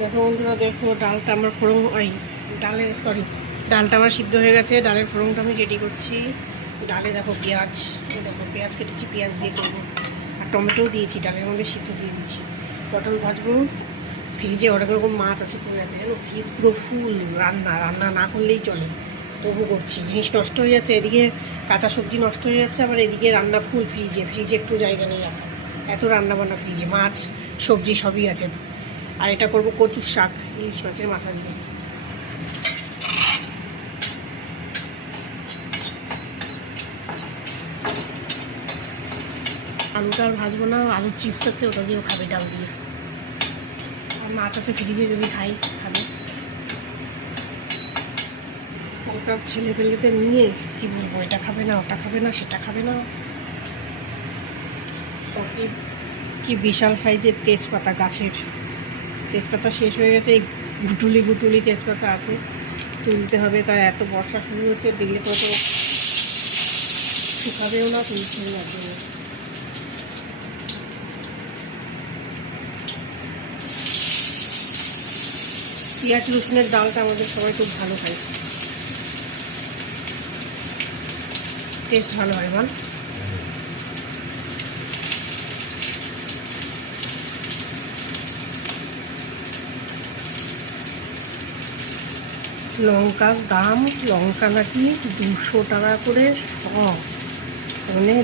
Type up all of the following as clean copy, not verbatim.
দেখো বন্ধুরা, দেখো ডালটা আমার ফোড়ন ডালটা আমার সিদ্ধ হয়ে গেছে। ডালের ফোড়নটা আমি রেডি করছি। ডালে দেখো পেঁয়াজ, দেখো পেঁয়াজ কেটেছি, পেঁয়াজ দিয়ে করবো। আর টমেটোও দিয়েছি, ডালের মধ্যে সিদ্ধ দিয়ে দিয়েছি। পটল ভাজবো। ফ্রিজে অনেক রকম মাছ আছে, পড়ে আছে জানো, ফ্রিজ পুরো ফুল। রান্না না করলেই চলে, তবু করছি। জিনিস নষ্ট হয়ে যাচ্ছে, এদিকে কাঁচা সবজি নষ্ট হয়ে যাচ্ছে, আবার এদিকে রান্না ফুল ফ্রিজে একটু জায়গা নেই রাখা। এত রান্না বান্না ফ্রিজে, মাছ সবজি সবই আছে। আর এটা করবো কচুর শাক ইলিশ মাছের মাথা দিয়ে। আলুটা আর ভাজবো না, আলুর চিপস আছে, ওটা দিয়েও খাবে ডাল দিয়ে। আর মাছ আছে ফ্রিজে, যদি খাই খাবে। আজকালকার ছেলেপেলেতে নিয়ে কি বলবো, এটা খাবে না, ওটা খাবে না, সেটা খাবে না। কি বিশাল সাইজের তেজপাতা, গাছের তেজপাতা শেষ হয়ে গেছে। এই গুটুলি তেজপাতা আছে, তুলতে হবে। তাই এত বর্ষা শুরু হচ্ছে, দিলে কত শুকাবেও না, তুলছেও না। পেঁয়াজ রসুনের ডালটা আমাদের সবাই খুব ভালো খায়, টেস্ট ভালো হয় বল। লঙ্কার দাম, লঙ্কা নাকি 200 টাকা করে সব, মানে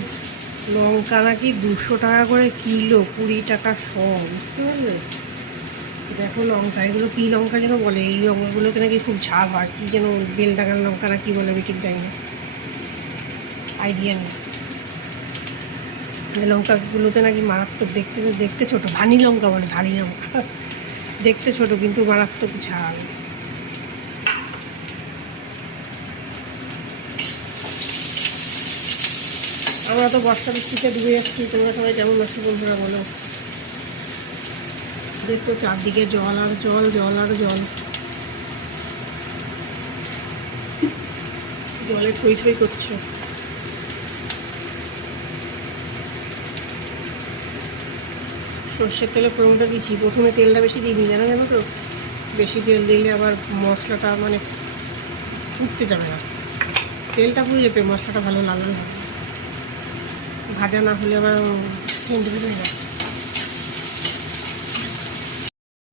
লঙ্কা নাকি 200 টাকা করে কিলো, 20 টাকা সব, বুঝতে পারলে? দেখো লঙ্কা, এগুলো কী লঙ্কা যেন বলে, এই লঙ্কাগুলোকে নাকি খুব ঝাল হয়, কী যেন বেলডাঙার লঙ্কা না কী বলে, আমি ঠিক জানি না, আইডিয়া নেই। লঙ্কাগুলোতে নাকি মারাত্মক, দেখতে ছোটো, ধানি লঙ্কা বলে, ধানি লঙ্কা। দেখতে ছোটো কিন্তু মারাত্মক ঝাল। আমরা তো বর্ষা বৃষ্টিতে ডুবে যাচ্ছি, তোমরা সবাই কেমন আছো বন্ধুরা বলো। দেখতো চারদিকে জল আর জল, জল আর জল, জলে থই থই করছে। সর্ষের তেলে ফোড়নটা দিচ্ছি, প্রথমে তেলটা বেশি দিইনি, জানো তো। বেশি তেল দিলে আবার মশলাটা মানে উঠতে যাবে না, তেলটা পুড়ে যাবে, মশলাটা ভালো লাল লাল হবে, ভাজা না হলে আবার সেন্ট বেরোয় না।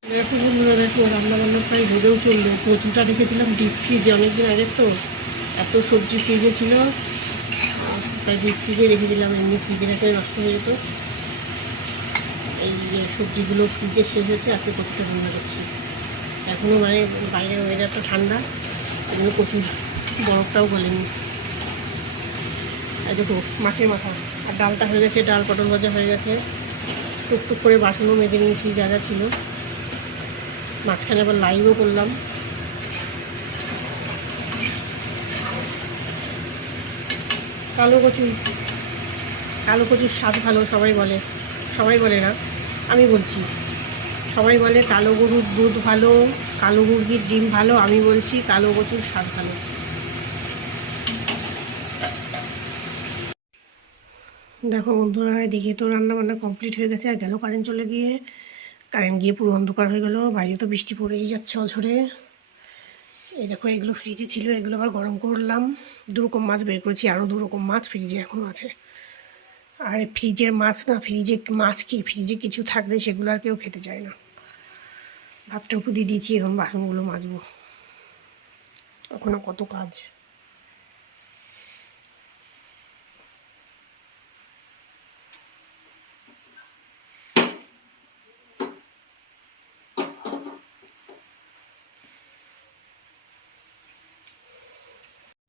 দেখো বন্ধুরা, দেখো রান্নাবান্না প্রায় ভেবেও চললো। কচুটা রেখেছিলাম ডিপ ফ্রিজে অনেকদিন আগে, তো এত সবজি ফ্রিজে ছিল, তাই ডিপ ফ্রিজে রেখে দিলাম। এমনি ফ্রিজে রেখে নষ্ট হয়ে যেত। এই যে সবজিগুলো ফ্রিজে শেষ হয়েছে, আজকে কচুটা রান্না করছি। এখনও মানে বাইরের ওয়েদারটা ঠান্ডা, এগুলো কচুর বরফটাও গলেনি। আর দেখো মাছের মাথা, আর ডালটা হয়ে গেছে, ডাল পটল ভাজা হয়ে গেছে। টুকটুক করে বাসনও মেজে নিয়েছি যা যা ছিল। মাঝখানে আবার লাইভও করলাম। কালো কচুর স্বাদ ভালো সবাই বলে, সবাই বলে না, আমি বলছি। সবাই বলে কালো গরুর দুধ ভালো, কালো মুরগির ডিম ভালো, আমি বলছি কালো কচুর স্বাদ ভালো। দেখো বন্ধুরা, এদিকে তো রান্নাবান্না কমপ্লিট হয়ে গেছে, আর গেল কারেন্ট চলে গিয়ে, কারেন্ট গিয়ে পুরো অন্ধকার হয়ে গেল। বাইরে তো বৃষ্টি পড়েই যাচ্ছে অঝরে। এই দেখো, এগুলো ফ্রিজে ছিল, এগুলো আবার গরম করলাম। 2 রকম মাছ বের করেছি, আরও 2 রকম মাছ ফ্রিজে এখনও আছে। আর ফ্রিজের মাছ না, ফ্রিজে মাছ কি, ফ্রিজে কিছু থাকলে সেগুলো আর কেউ খেতে চায় না। ভাতটা উপর দিয়ে দিয়েছি, এখন বাসনগুলো মাজবো, এখনও কত কাজ।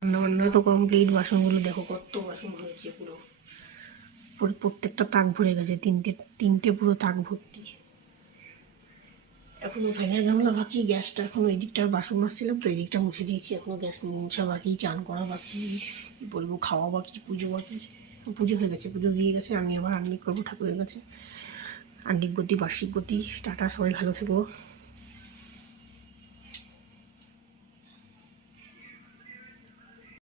রান্নাবান্না তো কমপ্লিট, বাসনগুলো দেখো কত বাসন হয়েছে, পুরো প্রত্যেকটা তাক ভরে গেছে, তিনটে পুরো তাক ভর্তি। এখনও ফ্যানের গামলা বাকি, গ্যাসটা এখনও এই দিকটার বাসন মাজছিলাম তো এই দিকটা মুছে দিয়েছি, এখনও গ্যাস মোছা বাকি, চান করা বাকি, বলবো খাওয়া বাকি, পুজো বাকি। পুজো হয়ে গেছে, পুজো দিয়ে গেছে, আমি আবার আন্নিক করবো ঠাকুরের কাছে। আন্নিক গতি, বার্ষিক গতি। টাটা, সবাই ভালো থেকো।